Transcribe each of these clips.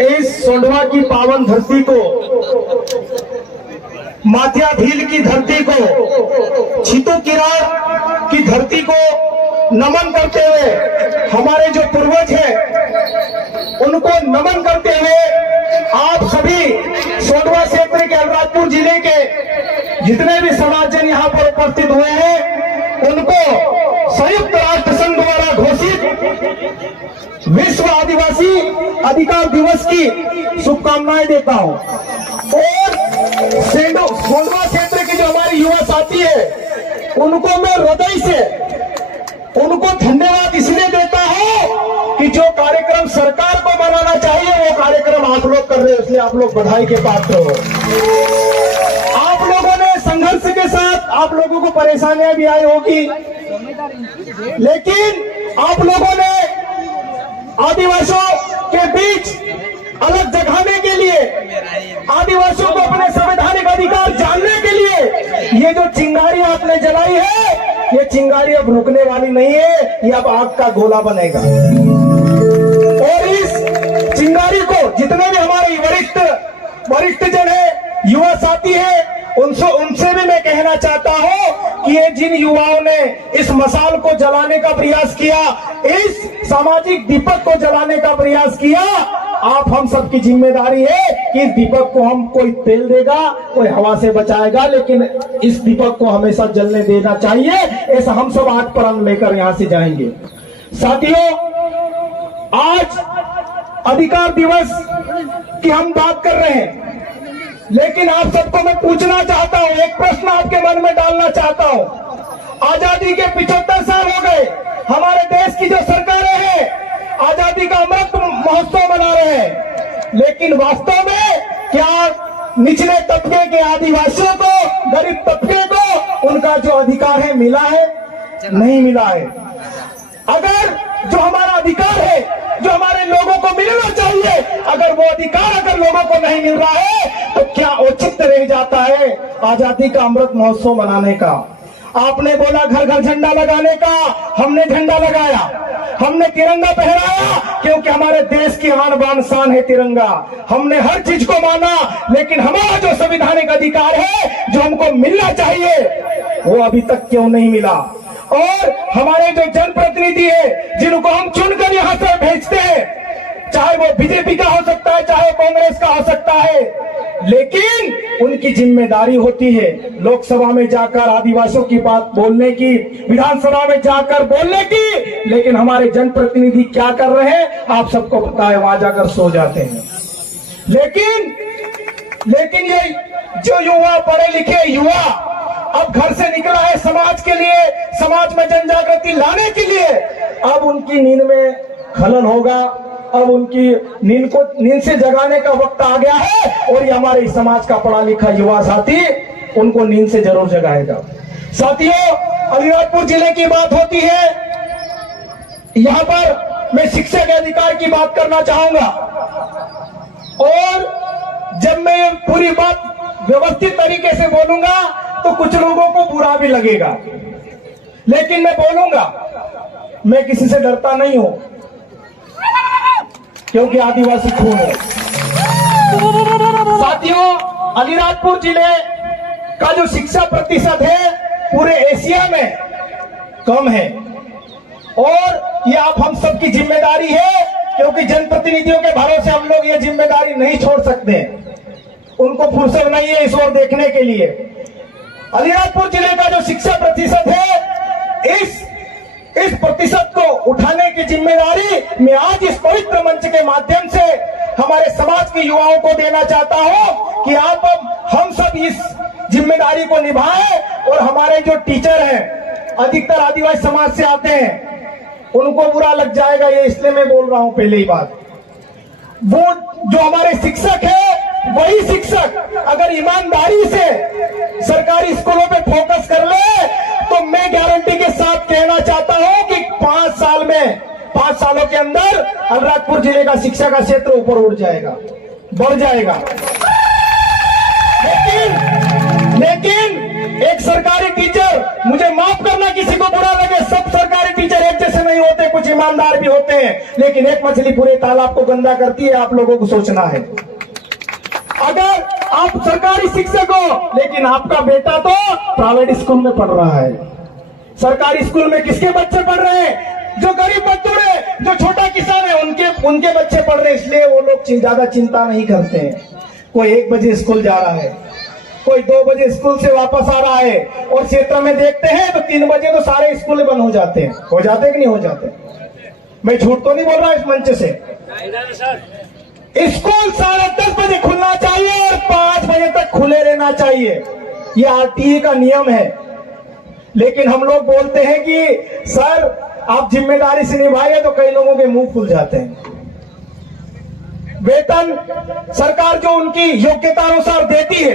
इस सोंडवा की पावन धरती को, माथिया भील की धरती को, छितू किरार की धरती को नमन करते हुए, हमारे जो पूर्वज हैं उनको नमन करते हुए, आप सभी सोंडवा क्षेत्र के अलीराजपुर जिले के जितने भी समाजजन यहाँ पर उपस्थित हुए हैं, उनको संयुक्त राष्ट्र संघ द्वारा घोषित विश्व आदिवासी अधिकार दिवस की शुभकामनाएं देता हूं। और सोंडवा क्षेत्र के जो हमारे युवा साथी है, उनको मैं हृदय से उनको धन्यवाद इसलिए देता हूं कि जो कार्यक्रम सरकार को बनाना चाहिए वो कार्यक्रम आप लोग कर रहे हो, इसलिए आप लोग बधाई के पात्र हो। आप लोगों ने संघर्ष के साथ, आप लोगों को परेशानियां भी आई होगी, लेकिन आप लोगों ने आदिवासियों के बीच अलग जगाने के लिए, आदिवासियों को अपने संवैधानिक अधिकार जानने के लिए ये जो चिंगारी आपने जलाई है, ये चिंगारी अब रुकने वाली नहीं है, ये अब आग का गोला बनेगा। और इस चिंगारी को जितने भी हमारे वरिष्ठ जन है, युवा साथी है, उनसे भी मैं कहना चाहता हूं कि ये जिन युवाओं ने इस मसाल को जलाने का प्रयास किया, इस सामाजिक दीपक को जलाने का प्रयास किया, आप हम सबकी जिम्मेदारी है कि इस दीपक को हम, कोई तेल देगा, कोई हवा से बचाएगा, लेकिन इस दीपक को हमेशा जलने देना चाहिए। ऐसा हम सब आज प्रण लेकर यहां से जाएंगे। साथियों, आज अधिकार दिवस की हम बात कर रहे हैं, लेकिन आप सबको मैं पूछना चाहता हूं, एक प्रश्न आपके मन में डालना चाहता हूं। आजादी के 75 साल हो गए, हमारे देश की जो सरकारें हैं आजादी का अमृत महोत्सव मना रहे हैं, लेकिन वास्तव में क्या निचले तबके के आदिवासियों को, गरीब तबके को उनका जो अधिकार है मिला है? नहीं मिला है। अगर जो हमारा अधिकार है, जो हमारे लोगों को मिलना चाहिए, अगर वो अधिकार अगर लोगों को नहीं मिल रहा है, तो क्या औचित्य रह जाता है आजादी का अमृत महोत्सव मनाने का? आपने बोला घर घर झंडा लगाने का, हमने झंडा लगाया, हमने तिरंगा पहराया, क्योंकि हमारे देश की आन बान शान है तिरंगा। हमने हर चीज को माना, लेकिन हमारा जो संवैधानिक अधिकार है, जो हमको मिलना चाहिए, वो अभी तक क्यों नहीं मिला? और हमारे जो जनप्रतिनिधि है, जिनको हम चुनकर यहाँ से भेजते हैं, चाहे वो बीजेपी का हो सकता है, चाहे कांग्रेस का हो सकता है, लेकिन उनकी जिम्मेदारी होती है लोकसभा में जाकर आदिवासियों की बात बोलने की, विधानसभा में जाकर बोलने की, लेकिन हमारे जनप्रतिनिधि क्या कर रहे हैं आप सबको पता है, वहां जाकर सो जाते हैं। लेकिन ये जो युवा, पढ़े लिखे युवा अब घर से निकला है समाज के लिए, समाज में जन जागृति लाने के लिए, अब उनकी नींद में खलल होगा, अब उनकी नींद से जगाने का वक्त आ गया है, और ये हमारे समाज का पढ़ा लिखा युवा साथी उनको नींद से जरूर जगाएगा। साथियों, अलीराजपुर जिले की बात होती है, यहाँ पर मैं शिक्षा के अधिकार की बात करना चाहूंगा, और जब मैं पूरी बात व्यवस्थित तरीके से बोलूंगा तो कुछ लोगों को बुरा भी लगेगा, लेकिन मैं बोलूंगा, मैं किसी से डरता नहीं हूं, क्योंकि आदिवासी खून है। साथियों, अलीराजपुर जिले का जो शिक्षा प्रतिशत है पूरे एशिया में कम है, और ये आप हम सबकी जिम्मेदारी है, क्योंकि जनप्रतिनिधियों के भरोसे हम लोग ये जिम्मेदारी नहीं छोड़ सकते, उनको फुर्सत नहीं है इस ओर देखने के लिए। अलीराजपुर जिले का जो शिक्षा प्रतिशत है, इस प्रतिशत को उठाने की जिम्मेदारी मैं आज इस पवित्र मंच के माध्यम से हमारे समाज के युवाओं को देना चाहता हूं कि आप हम सब इस जिम्मेदारी को निभाएं, और हमारे जो टीचर हैं अधिकतर आदिवासी समाज से आते हैं, उनको बुरा लग जाएगा, ये इसलिए मैं बोल रहा हूं पहले ही बात। वो जो हमारे शिक्षक है, वही शिक्षक अगर ईमानदारी से सरकारी स्कूलों पे फोकस कर ले, तो मैं गारंटी के साथ कहना चाहता हूं कि 5 सालों के अंदर अलीराजपुर जिले का शिक्षा का क्षेत्र ऊपर उठ जाएगा, बढ़ जाएगा। लेकिन एक सरकारी टीचर, मुझे माफ करना किसी को बुरा लगे, सब सरकारी टीचर एक जैसे नहीं होते, कुछ ईमानदार भी होते हैं, लेकिन एक मछली पूरे तालाब को गंदा करती है, आप लोगों को सोचना है। अगर आप सरकारी शिक्षक हो, लेकिन आपका बेटा तो प्राइवेट स्कूल में पढ़ रहा है। सरकारी स्कूल में किसके बच्चे पढ़ रहे हैं? जो गरीब मजदूर है, जो छोटा किसान है, उनके बच्चे पढ़ रहे हैं, इसलिए वो लोग ज्यादा चिंता नहीं करते हैं। कोई 1 बजे स्कूल जा रहा है, कोई 2 बजे स्कूल से वापस आ रहा है, और क्षेत्र में देखते हैं तो 3 बजे तो सारे स्कूल बंद हो जाते हैं। हो जाते कि नहीं हो जाते? मैं झूठ तो नहीं बोल रहा इस मंच से। स्कूल 10:30 बजे खुलना चाहिए और 5 बजे तक खुले रहना चाहिए, ये आरटीई का नियम है। लेकिन हम लोग बोलते हैं कि सर आप जिम्मेदारी से निभाइए, तो कई लोगों के मुंह खुल जाते हैं। वेतन सरकार जो उनकी योग्यता अनुसार देती है,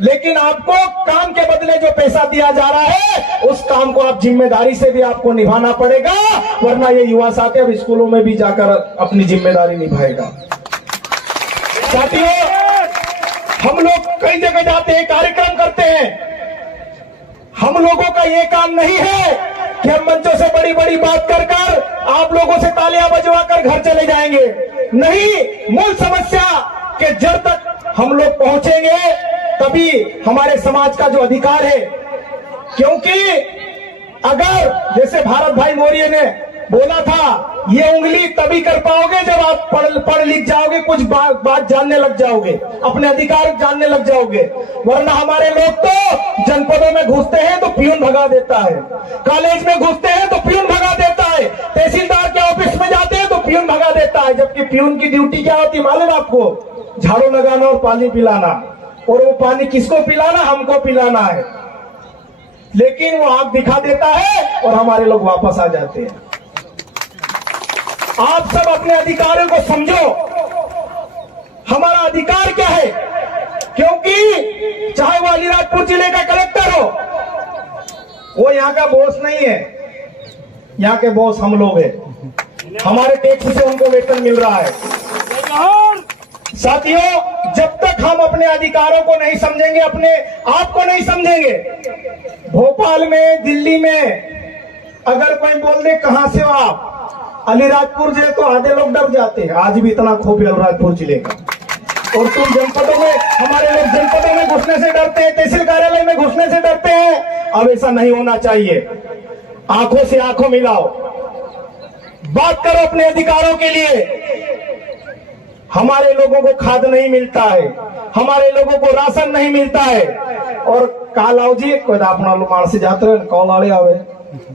लेकिन आपको काम के बदले जो पैसा दिया जा रहा है, उस काम को आप जिम्मेदारी से भी आपको निभाना पड़ेगा, वरना ये युवा साथी अब स्कूलों में भी जाकर अपनी जिम्मेदारी निभाएगा। साथियों, हम लोग कई जगह जाते हैं, कार्यक्रम करते हैं, हम लोगों का ये काम नहीं है कि हम मंचों से बड़ी बड़ी बात कर आप लोगों से तालियां बजवा कर घर चले जाएंगे। नहीं, मूल समस्या के जड़ तक हम लोग पहुंचेंगे, तभी हमारे समाज का जो अधिकार है। क्योंकि अगर जैसे भारत भाई मौर्य ने बोला था, ये उंगली तभी कर पाओगे जब आप पढ़ लिख जाओगे, कुछ बात जानने लग जाओगे, अपने अधिकार जानने लग जाओगे, वरना हमारे लोग तो जनपदों में घुसते हैं तो पियून भगा देता है, कॉलेज में घुसते हैं तो पियून भगा देता है, तहसीलदार के ऑफिस में जाते हैं तो पियून भगा देता है। जबकि पियून की ड्यूटी क्या होती है मालूम आपको? झाड़ू लगाना और पानी पिलाना, और वो पानी किसको पिलाना? हमको पिलाना है। लेकिन वो आग दिखा देता है और हमारे लोग वापस आ जाते हैं। आप सब अपने अधिकारों को समझो, हमारा अधिकार क्या है। क्योंकि चाहे वो अलीराजपुर जिले का कलेक्टर हो, वो यहाँ का बॉस नहीं है, यहाँ के बॉस हम लोग हैं, हमारे टैक्स से उनको वेतन मिल रहा है। साथियों, जब तक हम अपने अधिकारों को नहीं समझेंगे, अपने आप को नहीं समझेंगे, भोपाल में, दिल्ली में अगर कोई बोल दे कहां से हो आप, अलीराजपुर जिले, तो आधे लोग डर जाते हैं। आज भी इतना खूब है अलीराजपुर जिले का। और तुम जनपदों में, हमारे लोग जनपदों में घुसने से डरते हैं, तहसील कार्यालय में घुसने से डरते हैं। अब ऐसा नहीं होना चाहिए। आंखों से आंखों मिलाओ, बात करो अपने अधिकारों के लिए। हमारे लोगों को खाद नहीं मिलता है, हमारे लोगों को राशन नहीं मिलता है। और कालाओ जी कोई अपना मार से जाते रहे, कॉल आड़े आवे,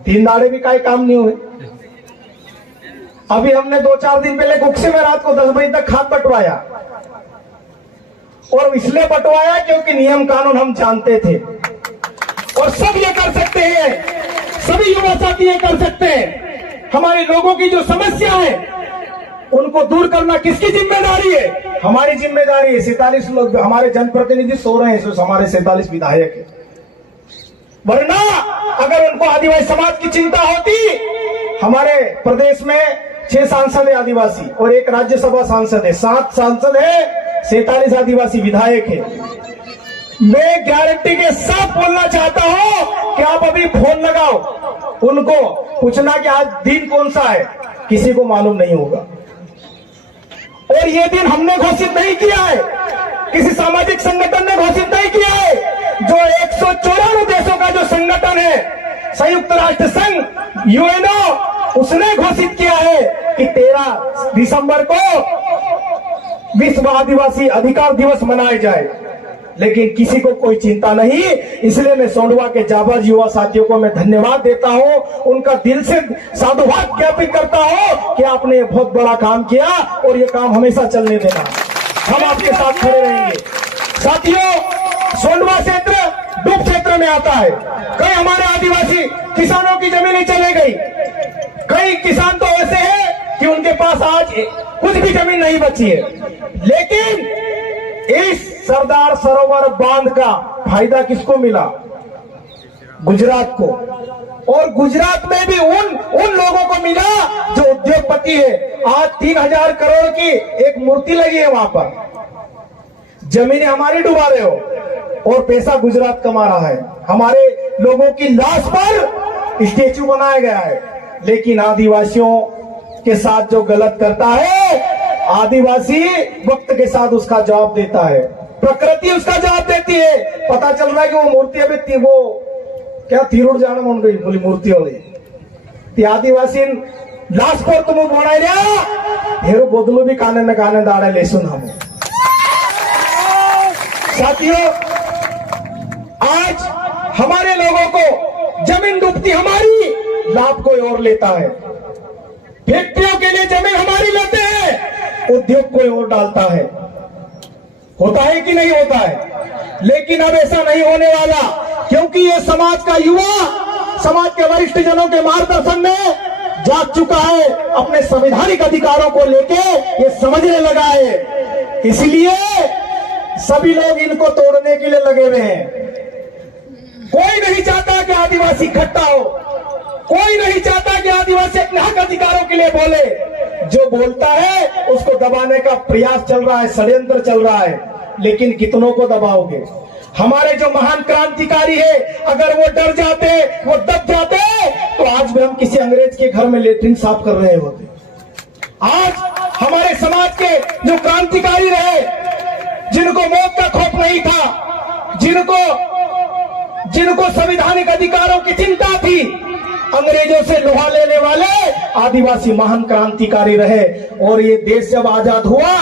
3 दाड़े भी कई काम नहीं हुए। अभी हमने 2-4 दिन पहले गुक्से में रात को 10 बजे तक खाद बंटवाया, और इसलिए बंटवाया क्योंकि नियम कानून हम जानते थे। और सब ये कर सकते हैं, सभी युवा साथी ये कर सकते हैं। हमारे लोगों की जो समस्या है उनको दूर करना किसकी जिम्मेदारी है? हमारी जिम्मेदारी है। 47 लोग हमारे जनप्रतिनिधि सो रहे हैं, हमारे 47 विधायक है। वरना अगर उनको आदिवासी समाज की चिंता होती, हमारे प्रदेश में 6 सांसद है आदिवासी और 1 राज्यसभा सांसद है, 7 सांसद है, 47 आदिवासी विधायक है। मैं गारंटी के साथ बोलना चाहता हूं कि आप अभी फोन लगाओ, उनको पूछना कि आज दिन कौन सा है, किसी को मालूम नहीं होगा। और ये दिन हमने घोषित नहीं किया है, किसी सामाजिक संगठन ने घोषित नहीं किया है। जो 194 देशों का जो संगठन है, संयुक्त राष्ट्र संघ, यूएनओ, उसने घोषित किया है कि 13 दिसंबर को विश्व आदिवासी अधिकार दिवस मनाया जाए। लेकिन किसी को कोई चिंता नहीं। इसलिए मैं सोंडवा के जाबाज युवा साथियों को मैं धन्यवाद देता हूं, उनका दिल से साधुवाद ज्ञापित करता हूं कि आपने बहुत बड़ा काम किया और ये काम हमेशा चलने देना, हम आपके साथ खड़े रहेंगे। साथियों, सोंडवा क्षेत्र डूब क्षेत्र में आता है। कई हमारे आदिवासी किसानों की जमीनें चले गई, कई किसान तो ऐसे हैं कि उनके पास आज कुछ भी जमीन नहीं बची है। लेकिन इस सरदार सरोवर बांध का फायदा किसको मिला? गुजरात को। और गुजरात में भी उन लोगों को मिला जो उद्योगपति है। आज 3000 करोड़ की एक मूर्ति लगी है वहां पर। जमीनें हमारी डुबा रहे हो। और पैसा गुजरात कमा रहा है। हमारे लोगों की लाश पर स्टेचू बनाया गया है, लेकिन आदिवासियों के साथ जो गलत करता है, आदिवासी वक्त के साथ उसका जवाब देता है, प्रकृति उसका जवाब देती है। पता चल रहा है कि वो मूर्ति अभी वो क्या तीरोड़ जाने मन गई बोली मूर्ति वाली आदिवासी लाश पर तुम बनाए हेरो बदलो भी काने न काने दाड़ा ले सुन हम। साथियों, आज हमारे लोगों को जमीन डूबती हमारी, लाभ कोई और लेता है। फैक्ट्रियों के लिए जमीन हमारी लेते हैं, उद्योग कोई और डालता है। होता है कि नहीं होता है? लेकिन अब ऐसा नहीं होने वाला, क्योंकि ये समाज का युवा समाज के वरिष्ठ जनों के मार्गदर्शन में जाग चुका है, अपने संवैधानिक अधिकारों को लेके ये समझने लगा है। इसलिए सभी लोग इनको तोड़ने के लिए लगे हुए हैं। कोई नहीं चाहता कि आदिवासी इकट्ठा हो, कोई नहीं चाहता कि आदिवासी अपने हक अधिकारों के लिए बोले। जो बोलता है उसको दबाने का प्रयास चल रहा है, षड्यंत्र चल रहा है। लेकिन कितनों को दबाओगे? हमारे जो महान क्रांतिकारी है, अगर वो डर जाते, वो दब जाते, तो आज भी हम किसी अंग्रेज के घर में लेटरिन साफ कर रहे होते। आज हमारे समाज के जो क्रांतिकारी रहे, जिनको मौत का खौफ नहीं था, जिनको संवैधानिक अधिकारों की चिंता थी, अंग्रेजों से लोहा लेने वाले आदिवासी महान क्रांतिकारी रहे। और ये देश जब आजाद हुआ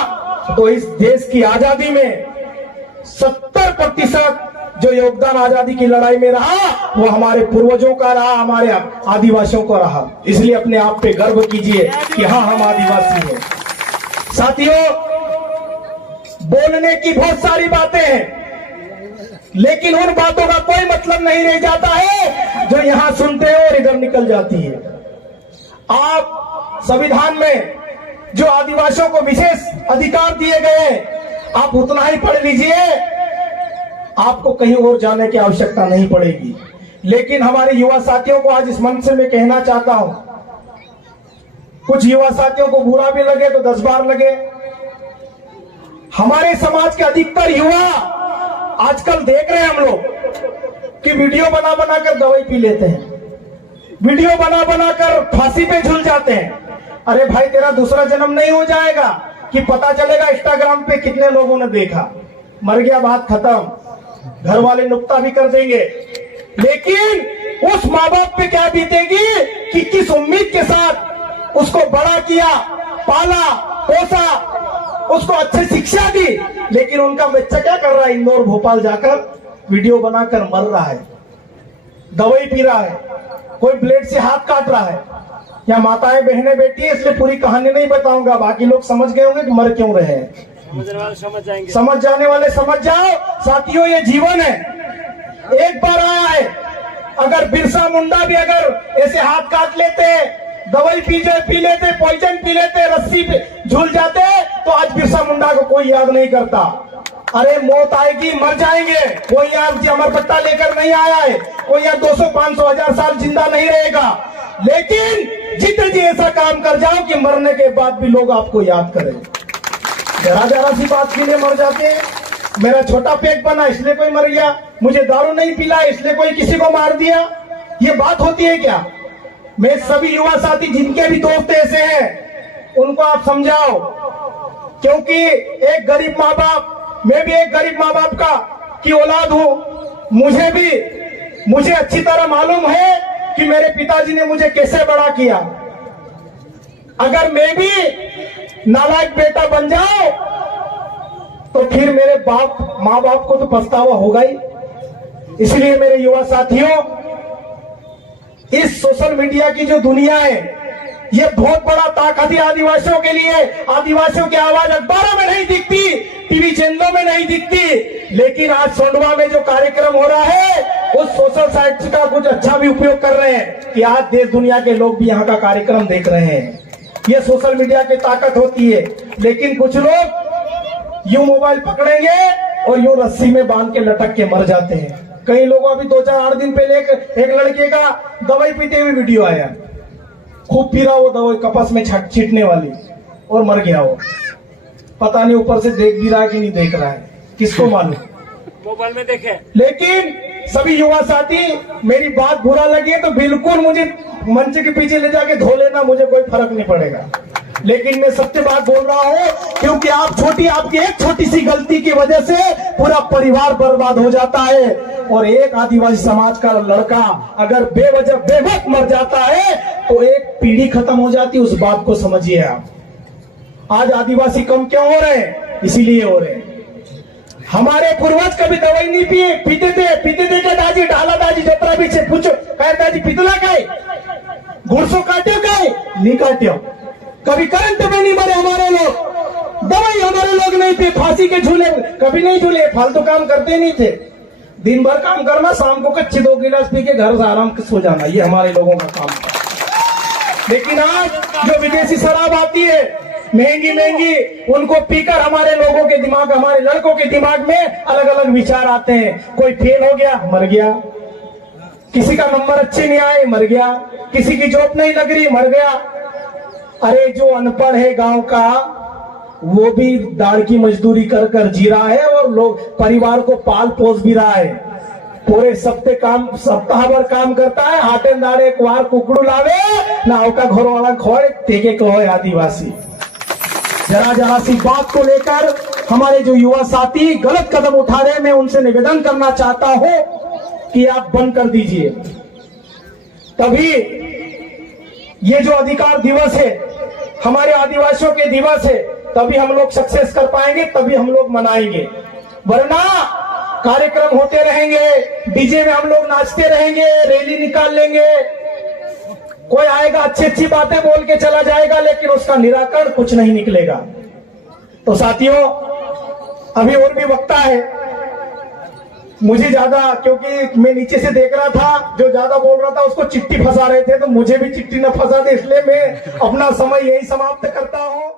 तो इस देश की आजादी में 70% जो योगदान आजादी की लड़ाई में रहा, वो हमारे पूर्वजों का रहा, हमारे आदिवासियों को रहा। इसलिए अपने आप पे गर्व कीजिए कि हाँ, हम आदिवासी हैं। साथियों, बोलने की बहुत सारी बातें हैं, लेकिन उन बातों का कोई मतलब नहीं रह जाता है जो यहां सुनते हैं और इधर निकल जाती है। आप संविधान में जो आदिवासियों को विशेष अधिकार दिए गए हैं, आप उतना ही पढ़ लीजिए, आपको कहीं और जाने की आवश्यकता नहीं पड़ेगी। लेकिन हमारे युवा साथियों को आज इस मंच से मैं कहना चाहता हूं, कुछ युवा साथियों को बुरा भी लगे तो 10 बार लगे। हमारे समाज के अधिकतर युवा आजकल देख रहे हैं हम लोग कि वीडियो बना बना कर दवाई पी लेते हैं, वीडियो बना बना कर फांसी पे झूल जाते हैं। अरे भाई, तेरा दूसरा जन्म नहीं हो जाएगा कि पता चलेगा इंस्टाग्राम पे कितने लोगों ने देखा, मर गया, बात खत्म, घर वाले नुक्ता भी कर देंगे। लेकिन उस माँ बाप पे क्या बीतेगी कि किस उम्मीद के साथ उसको बड़ा किया, पाला पोसा, उसको अच्छी शिक्षा दी, लेकिन उनका बच्चा क्या कर रहा है? इंदौर भोपाल जाकर वीडियो बनाकर मर रहा है, दवाई पी रहा है, कोई ब्लेड से हाथ काट रहा है। या माताएं बहनें बैठी है, इसलिए पूरी कहानी नहीं बताऊंगा, बाकी लोग समझ गए होंगे कि मर क्यों रहे हैं। समझ जाने वाले समझ जाओ। साथियों, ये जीवन है, एक बार आया है। अगर बिरसा मुंडा भी अगर ऐसे हाथ काट लेते, दवाई पी लेते, पॉइजन पी लेते, रस्सी पे झूल जाते, तो आज बिरसा मुंडा को कोई याद नहीं करता। अरे मौत आएगी, मर जाएंगे, कोई यहाँ अमरपट्टा लेकर नहीं आया है, कोई यहाँ 200, 500, 1000 साल जिंदा नहीं रहेगा। लेकिन जितने जी ऐसा काम कर जाओ कि मरने के बाद भी लोग आपको याद करें। जरा सी बात के लिए मर जाते हैं। मेरा छोटा पेट बना इसलिए कोई मर गया, मुझे दारू नहीं पिला इसलिए कोई किसी को मार दिया, ये बात होती है क्या? मैं सभी युवा साथी जिनके भी दोस्त ऐसे हैं, उनको आप समझाओ, क्योंकि एक गरीब माँ बाप, मैं भी एक गरीब माँ बाप का की औलाद हूं। मुझे अच्छी तरह मालूम है कि मेरे पिताजी ने मुझे कैसे बड़ा किया। अगर मैं भी नालायक बेटा बन जाऊं तो फिर मेरे माँ बाप को तो पछतावा होगा ही। इसलिए मेरे युवा साथियों, इस सोशल मीडिया की जो दुनिया है, ये बहुत बड़ा ताकत है आदिवासियों के लिए। आदिवासियों की आवाज अखबारों में नहीं दिखती, टीवी चैनलों में नहीं दिखती, लेकिन आज सोंडवा में जो कार्यक्रम हो रहा है, उस सोशल साइट्स का कुछ अच्छा भी उपयोग कर रहे हैं कि आज देश दुनिया के लोग भी यहाँ का कार्यक्रम देख रहे हैं। ये सोशल मीडिया की ताकत होती है। लेकिन कुछ लोग यूं मोबाइल पकड़ेंगे और यूं रस्सी में बांध के लटक के मर जाते हैं। कई लोगों अभी 2-4-8 दिन पहले एक लड़के का दवाई पीते हुए वीडियो आया, खूब पी रहा वो दवाई कपास में छींटने वाली, और मर गया वो। पता नहीं ऊपर से देख भी रहा है कि नहीं देख रहा है, किसको मालूम। मोबाइल में देखे। लेकिन सभी युवा साथी, मेरी बात बुरा लगी है तो बिल्कुल मुझे मंच के पीछे ले जाके धो लेना, मुझे कोई फर्क नहीं पड़ेगा। लेकिन मैं सत्य बात बोल रहा हूँ, क्योंकि आपकी एक छोटी सी गलती की वजह से पूरा परिवार बर्बाद हो जाता है। और एक आदिवासी समाज का लड़का अगर बेवजह बेवक्त मर जाता है तो एक पीढ़ी खत्म हो जाती है। उस बात को समझिए आप। आज आदिवासी कम क्यों हो रहे हैं? इसीलिए हो रहे हैं। हमारे पूर्वज कभी दवाई नहीं पीते थे क्या दाजी? डाला दाजी जोतरा पीछे पूछो, कह दाजी पितला काय घुड़सो काट्यो काय नहीं काट्यो। कभी करंट में नहीं मरे हमारे लोग, दवाई हमारे लोग नहीं पी, फांसी के झूले कभी नहीं झूले, फालतू काम करते नहीं थे। दिन भर काम करना, शाम को कच्चे 2 गिलास पी के घर से आराम से सो जाना, ये हमारे लोगों का काम था। लेकिन आज जो विदेशी शराब आती है महंगी, उनको पीकर हमारे लोगों के दिमाग, हमारे लड़कों के दिमाग में अलग अलग विचार आते हैं। कोई फेल हो गया, मर गया। किसी का नंबर अच्छे नहीं आए, मर गया। किसी की जॉब नहीं लग रही, मर गया। अरे जो अनपढ़ है गांव का, वो भी दाढ़ की मजदूरी कर कर जी रहा है और लोग परिवार को पाल पोस भी रहा है। पूरे सप्ताह भर काम करता है, हाटे दाड़े कुआर कुकड़ू लावे ना, का घर वाला खोए तेके कहो आदिवासी। जरा सी बात को लेकर हमारे जो युवा साथी गलत कदम उठा रहे हैं, मैं उनसे निवेदन करना चाहता हूं कि आप बंद कर दीजिए। तभी ये जो अधिकार दिवस है, हमारे आदिवासियों के दिवस है, तभी हम लोग सक्सेस कर पाएंगे, तभी हम लोग मनाएंगे। वरना कार्यक्रम होते रहेंगे, डीजे में हम लोग नाचते रहेंगे, रैली निकाल लेंगे, कोई आएगा अच्छी बातें बोल के चला जाएगा, लेकिन उसका निराकरण कुछ नहीं निकलेगा। तो साथियों, अभी और भी वक्ता है, मुझे ज्यादा, क्योंकि मैं नीचे से देख रहा था, जो ज्यादा बोल रहा था उसको चिट्ठी फंसा रहे थे, तो मुझे भी चिट्ठी न फंसा दे, इसलिए मैं अपना समय यही समाप्त करता हूं।